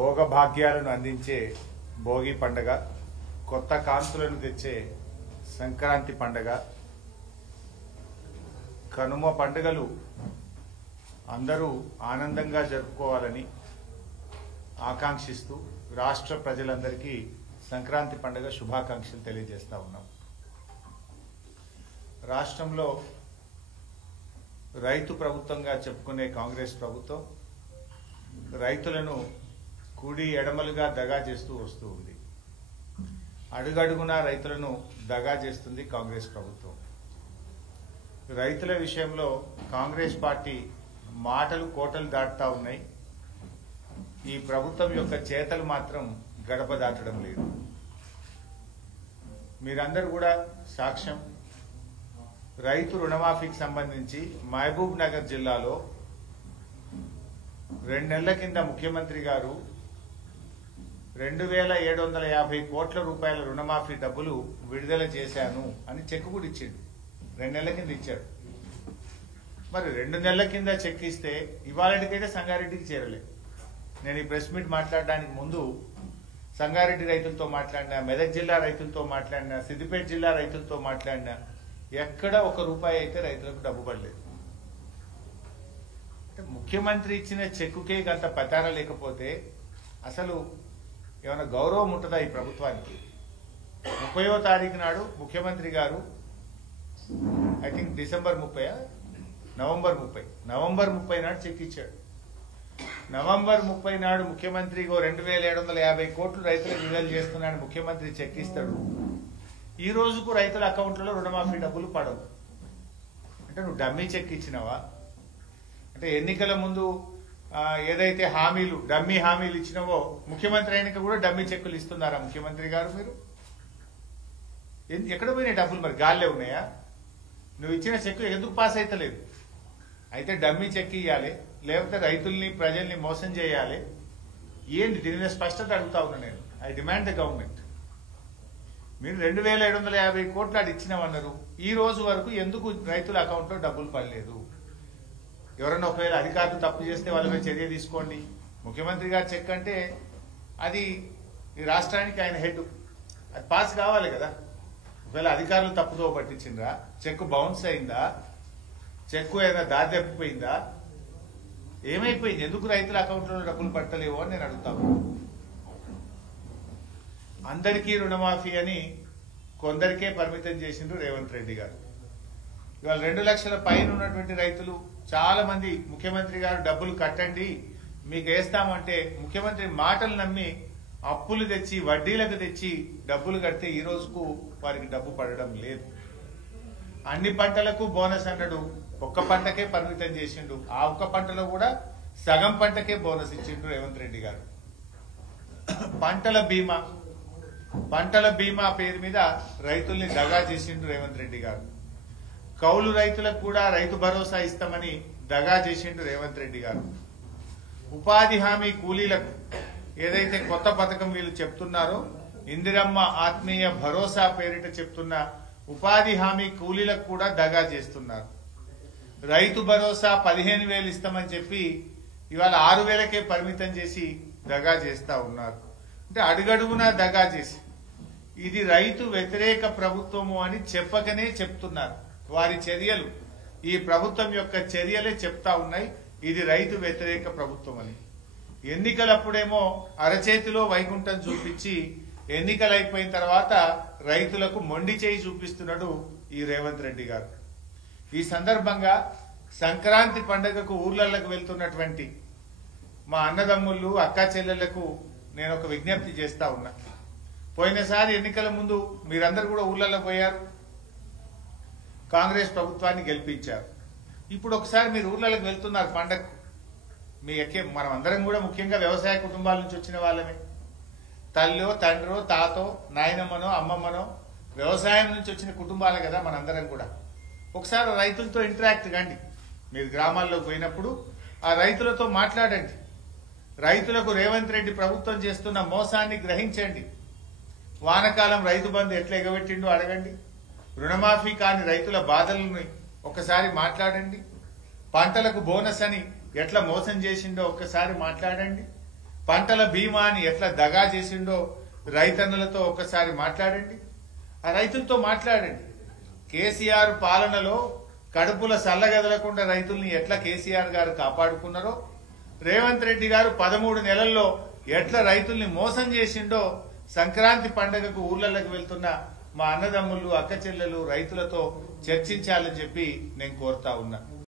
భోగభాగ్యాలను అందించే భోగి పండగ, కొత్త కాంతులను తెచ్చే సంక్రాంతి పండగ, కనుమ పండుగలు అందరూ ఆనందంగా జరుపుకోవాలని ఆకాంక్షిస్తూ రాష్ట్ర ప్రజలందరికీ సంక్రాంతి పండుగ శుభాకాంక్షలు తెలియజేస్తా ఉన్నాం. రాష్ట్రంలో రైతు ప్రభుత్వంగా చెప్పుకునే కాంగ్రెస్ ప్రభుత్వం రైతులను కుడి ఎడమలుగా దగా చేస్తూ వస్తూ ఉంది. అడుగడుగునా రైతులను దగా చేస్తుంది కాంగ్రెస్ ప్రభుత్వం. రైతుల విషయంలో కాంగ్రెస్ పార్టీ మాటలు కోటలు దాటుతా ఉన్నాయి. ఈ ప్రభుత్వం యొక్క చేతలు మాత్రం గడప దాటడం లేదు. మీరందరూ కూడా సాక్ష్యం. రైతు రుణమాఫీకి సంబంధించి మహబూబ్ నగర్ జిల్లాలో 2 నెలల కింద ముఖ్యమంత్రి గారు 2750 కోట్ల రూపాయల రుణమాఫీ డబ్బులు విడుదల చేశాను అని చెక్ కూడా ఇచ్చాడు. 2 నెలల కింద ఇచ్చాడు. మరి 2 నెలల కింద చెక్ ఇస్తే ఇవాళకైతే సంగారెడ్డికి చేరలే. నేను ఈ ప్రెస్ మీట్ మాట్లాడడానికి ముందు సంగారెడ్డి రైతులతో మాట్లాడినా, మెదక్ జిల్లా రైతులతో మాట్లాడినా, సిద్దిపేట జిల్లా రైతులతో మాట్లాడినా ఎక్కడ 1 రూపాయి అయితే రైతులకు డబ్బు పడలేదు. అంటే ముఖ్యమంత్రి ఇచ్చిన చెక్కుకే గంత పతార లేకపోతే అసలు ఏమైనా గౌరవం ఉంటుందా ఈ ప్రభుత్వానికి? 30వ తారీఖు నాడు ముఖ్యమంత్రి గారు ఐ థింక్ నవంబర్ 30 నాడు చెక్ ఇచ్చాడు. నవంబర్ 30 నాడు ముఖ్యమంత్రి 2750 కోట్లు రైతులకు విడుదల చేస్తున్నాడు. ముఖ్యమంత్రి చెక్ ఇస్తాడు. ఈ రోజుకు రైతుల అకౌంట్లలో రుణమాఫీ డబ్బులు పడవు. అంటే నువ్వు డమ్మీ చెక్ ఇచ్చినావా? అంటే ఎన్నికల ముందు ఏదైతే డమ్మీ హామీలు ఇచ్చినావో ముఖ్యమంత్రి అయినాక కూడా డమ్మీ చెక్కులు ఇస్తున్నారా ముఖ్యమంత్రి గారు? మీరు ఎక్కడ పోయినాయి డబ్బులు? మరి గాల్లే ఉన్నాయా? నువ్వు ఇచ్చిన చెక్కు ఎందుకు పాస్ అయితలేదు? అయితే డమ్మీ చెక్ ఇవ్వాలి, లేకపోతే రైతుల్ని ప్రజల్ని మోసం చేయాలి. ఏంటి దీని మీద స్పష్టత అడుగుతా ఉన్నా నేను. I demand the government. మీరు 2750 కోట్లు అది ఇచ్చినామన్నారు. ఈ రోజు వరకు ఎందుకు రైతుల అకౌంట్లో డబ్బులు పడలేదు? ఎవరైనా ఒకవేళ అధికారులు తప్పు చేస్తే వాళ్ళ మీద చర్య తీసుకోండి. ముఖ్యమంత్రి గారు చెక్ అంటే అది ఈ రాష్ట్రానికి ఆయన హెడ్, అది పాస్ కావాలి కదా. ఒకవేళ అధికారులు తప్పుదో పట్టించిండ్రా, చెక్ బౌన్స్ అయిందా, చెక్కు ఏదైనా దారి తప్పిపోయిందా, ఏమైపోయింది? ఎందుకు రైతుల అకౌంట్లో డబ్బులు పట్టలేవో అని నేను అడుగుతాను. అందరికీ రుణమాఫీ అని కొందరికే పరిమితం చేసిండ్రు రేవంత్ రెడ్డి గారు. ఇవాళ 2 లక్షల పైన ఉన్నటువంటి రైతులు చాలా మంది ముఖ్యమంత్రి గారు డబ్బులు కట్టండి మీకు వేస్తామంటే ముఖ్యమంత్రి మాటలు నమ్మి అప్పులు తెచ్చి వడ్డీలకు తెచ్చి డబ్బులు కడితే ఈ రోజుకు వారికి డబ్బు పడడం లేదు. అన్ని పంటలకు బోనస్ అన్నాడు, ఒక్క పంటకే పరిమితం చేసిండు. ఆ ఒక్క పంటలో కూడా సగం పంటకే బోనస్ ఇచ్చిండు రేవంత్ రెడ్డి గారు. పంటల బీమా పేరు మీద రైతుల్ని దగా చేసిండు రేవంత్ రెడ్డి గారు. కౌలు రైతులకు కూడా రైతు భరోసా ఇస్తామని దగా చేసిండు రేవంత్ రెడ్డి గారు. ఉపాధి హామీ కూలీలకు ఏదైతే కొత్త పథకం వీళ్ళు చెప్తున్నారో, ఇందిరమ్మ ఆత్మీయ భరోసా పేరిట చెప్తున్న ఉపాధి హామీ కూలీలకు కూడా దగా చేస్తున్నారు. రైతు భరోసా 15,000 ఇస్తామని చెప్పి ఇవాళ 6,000కే పరిమితం చేసి దగా చేస్తా ఉన్నారు. అంటే అడుగడుగునా దగా చేసి ఇది రైతు వ్యతిరేక ప్రభుత్వము అని చెప్పకనే చెప్తున్నారు. వారి చర్యలు, ఈ ప్రభుత్వం యొక్క చర్యలే చెప్తా ఉన్నాయి ఇది రైతు వ్యతిరేక ప్రభుత్వం అని. ఎన్నికలప్పుడేమో అరచేతిలో వైకుంఠం చూపించి ఎన్నికలు అయిపోయిన తర్వాత రైతులకు మొండి చేయి చూపిస్తున్నాడు ఈ రేవంత్ రెడ్డి గారు. ఈ సందర్భంగా సంక్రాంతి పండుగకు ఊర్లలకు వెళ్తున్నటువంటి మా అన్నదమ్ముళ్ళు అక్కా చెల్లెళ్లకు నేను ఒక విజ్ఞప్తి చేస్తా ఉన్నా. పోయినసారి ఎన్నికల ముందు మీరందరూ కూడా ఊర్లలో పోయారు, కాంగ్రెస్ ప్రభుత్వాన్ని గెలిపించారు. ఇప్పుడు ఒకసారి మీరు ఊర్లలోకి వెళ్తున్నారు పండగకు. మనం అందరం కూడా ముఖ్యంగా వ్యవసాయ కుటుంబాల నుంచి వచ్చిన వాళ్ళమే. తల్లో తండ్రో తాతో నాయనమ్మనో అమ్మమ్మనో వ్యవసాయం నుంచి వచ్చిన కుటుంబాలే కదా మనందరం కూడా. ఒకసారి రైతులతో ఇంటరాక్ట్ కండి. మీరు గ్రామాల్లోకి పోయినప్పుడు ఆ రైతులతో మాట్లాడండి. రైతులకు రేవంత్ రెడ్డి ప్రభుత్వం చేస్తున్న మోసాన్ని గ్రహించండి. వానకాలం రైతు బంధు ఎట్లా ఎగబెట్టిండో అడగండి. రుణమాఫీ కాని రైతుల బాధలను ఒకసారి మాట్లాడండి. పంటలకు బోనస్ అని ఎట్లా మోసం చేసిండో ఒక్కసారి మాట్లాడండి. పంటల బీమాని ఎట్లా దగా చేసిండో రైతన్నులతో ఒక్కసారి మాట్లాడండి, ఆ రైతులతో మాట్లాడండి. కేసీఆర్ పాలనలో కడుపుల సల్లగదలకుండా రైతుల్ని ఎట్లా కేసీఆర్ గారు కాపాడుకున్నారో, రేవంత్ రెడ్డి గారు 13 నెలల్లో ఎట్లా రైతుల్ని మోసం చేసిండో సంక్రాంతి పండుగకు ఊర్లలోకి వెళ్తున్న మా అన్నదమ్ములు, అక్క చెల్లెలు రైతులతో చర్చించాలని చెప్పి నేను కోరుతా ఉన్నా.